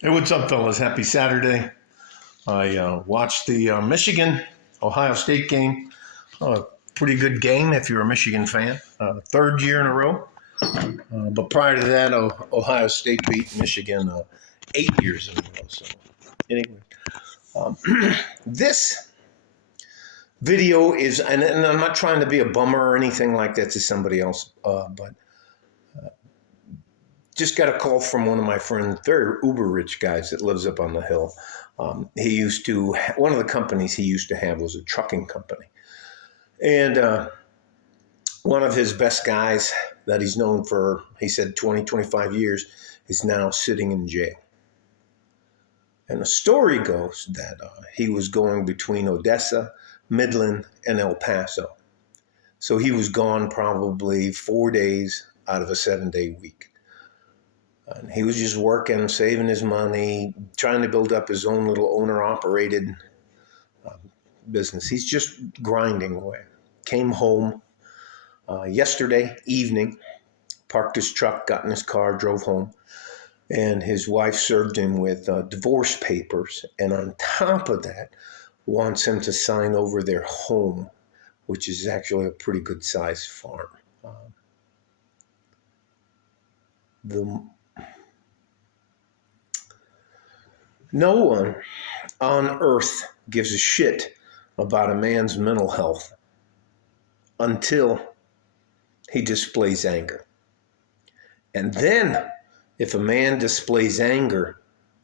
Hey, what's up, fellas? Happy Saturday. I watched the Michigan Ohio State game. Pretty good game if you're a Michigan fan. Third year in a row. But prior to that, Ohio State beat Michigan 8 years in a row. So, anyway, um, this video is, and I'm not trying to be a bummer or anything like that to somebody else, but just got a call from one of my friends, very uber rich guys that lives up on the hill. He used to, one of the companies he used to have was a trucking company. And one of his best guys that he's known for, he said 20, 25 years, is now sitting in jail. And the story goes that he was going between Odessa, Midland, and El Paso. So he was gone probably 4 days out of a 7-day week. And he was just working, saving his money, trying to build up his own little owner-operated business. He's just grinding away. Came home yesterday evening, parked his truck, got in his car, drove home, and his wife served him with divorce papers. And on top of that, wants him to sign over their home, which is actually a pretty good-sized farm. The No one on earth gives a shit about a man's mental health until he displays anger. And then, if a man displays anger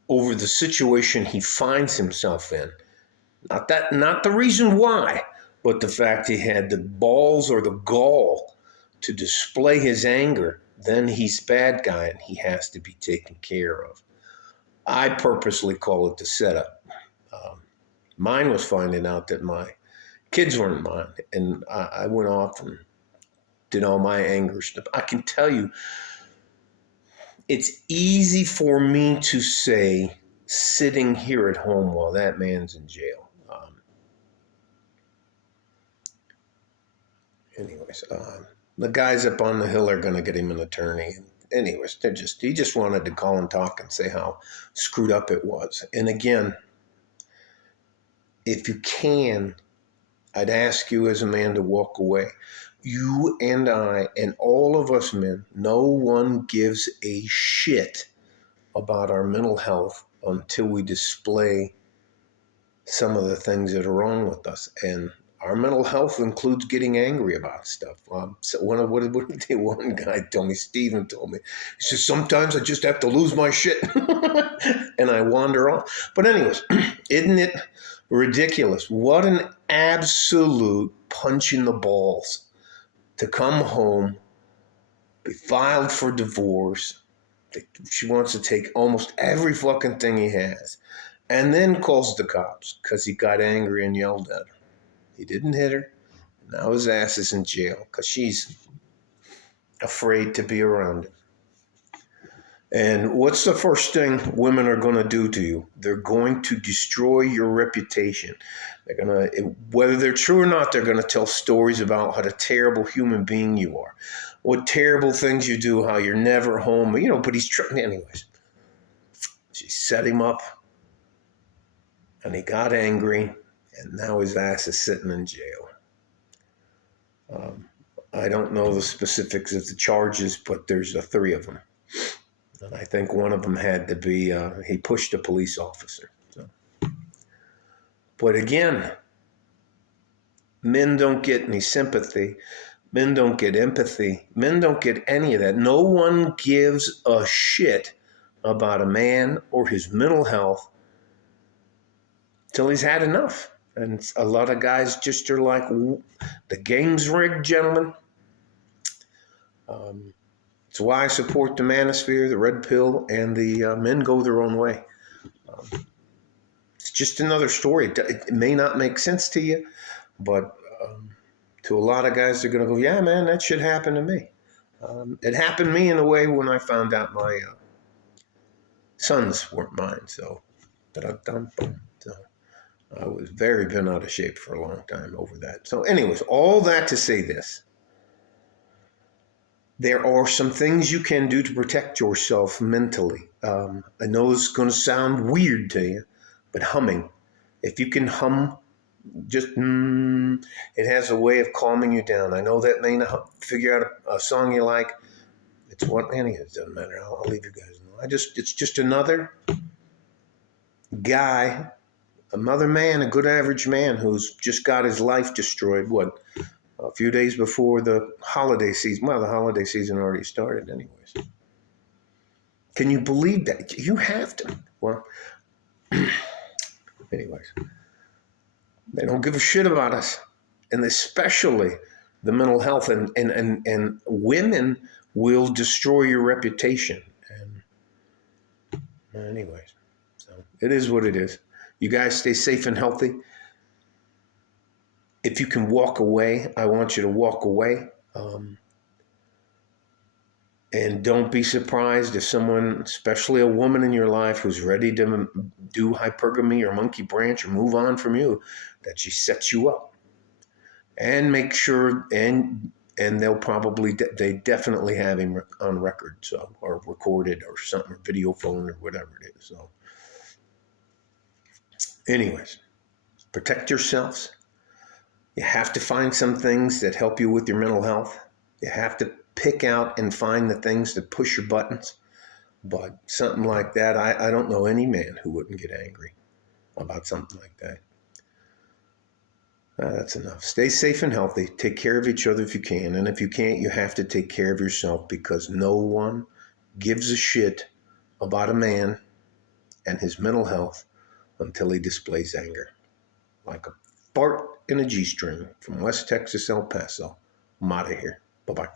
over the situation he finds himself in, not the reason why, but the fact he had the balls or the gall to display his anger, then he's bad guy and he has to be taken care of. I purposely call it the setup. Mine was finding out that my kids weren't mine, and I went off and did all my anger stuff. I can tell you, it's easy for me to say sitting here at home while that man's in jail. The guys up on the hill are going to get him an attorney. Anyways, he just wanted to call and talk and say how screwed up it was. And again, if you can, I'd ask you as a man to walk away. You and I and all of us men, no one gives a shit about our mental health until we display some of the things that are wrong with us. And our mental health includes getting angry about stuff. So one guy told me, Steven told me, he says, sometimes I just have to lose my shit and I wander off. But anyways, isn't it ridiculous? What an absolute punch in the balls to come home, be filed for divorce. She wants to take almost every fucking thing he has, and then calls the cops because he got angry and yelled at her. He didn't hit her. Now his ass is in jail because she's afraid to be around him. And what's the first thing women are going to do to you? They're going to destroy your reputation. They're going to, whether they're true or not, they're going to tell stories about what a terrible human being you are, what terrible things you do, how you're never home. But he's trying. Anyways, she set him up, and he got angry, and now his ass is sitting in jail. I don't know the specifics of the charges, but there's 3 of them. And I think one of them had to be, he pushed a police officer. So. But again, men don't get any sympathy. Men don't get empathy. Men don't get any of that. No one gives a shit about a man or his mental health till he's had enough. And a lot of guys just are like, the game's rigged, gentlemen. It's why I support the manosphere, the red pill, and the men go their own way. It's just another story. It may not make sense to you, but to a lot of guys, they're going to go, yeah, man, that shit happened to me. It happened to me in a way when I found out my sons weren't mine. So I was very been out of shape for a long time over that. So anyways, all that to say this. There are some things you can do to protect yourself mentally. I know it's going to sound weird to you, but humming. If you can hum, just it has a way of calming you down. I know that may not figure out a song you like. It's what, anyways, it doesn't matter. I'll leave you guys know. It's just another guy, another man, a good average man who's just got his life destroyed. What, a few days before the holiday season? Well, the holiday season already started, anyways. Can you believe that? You have to. Well, anyways, they don't give a shit about us, and especially the mental health. And women will destroy your reputation. And anyways, so it is what it is. You guys stay safe and healthy. If you can walk away, I want you to walk away. And don't be surprised if someone, especially a woman in your life who's ready to do hypergamy or monkey branch or move on from you, that she sets you up. And make sure, and they'll probably, they definitely have him on record, so, or recorded or something, or video phone or whatever it is. So anyways, protect yourselves. You have to find some things that help you with your mental health. You have to pick out and find the things that push your buttons. But something like that, I don't know any man who wouldn't get angry about something like that. That's enough. Stay safe and healthy. Take care of each other if you can. And if you can't, you have to take care of yourself, because no one gives a shit about a man and his mental health until he displays anger. Like a fart in a G-string from West Texas, El Paso. I'm out of here. Bye-bye.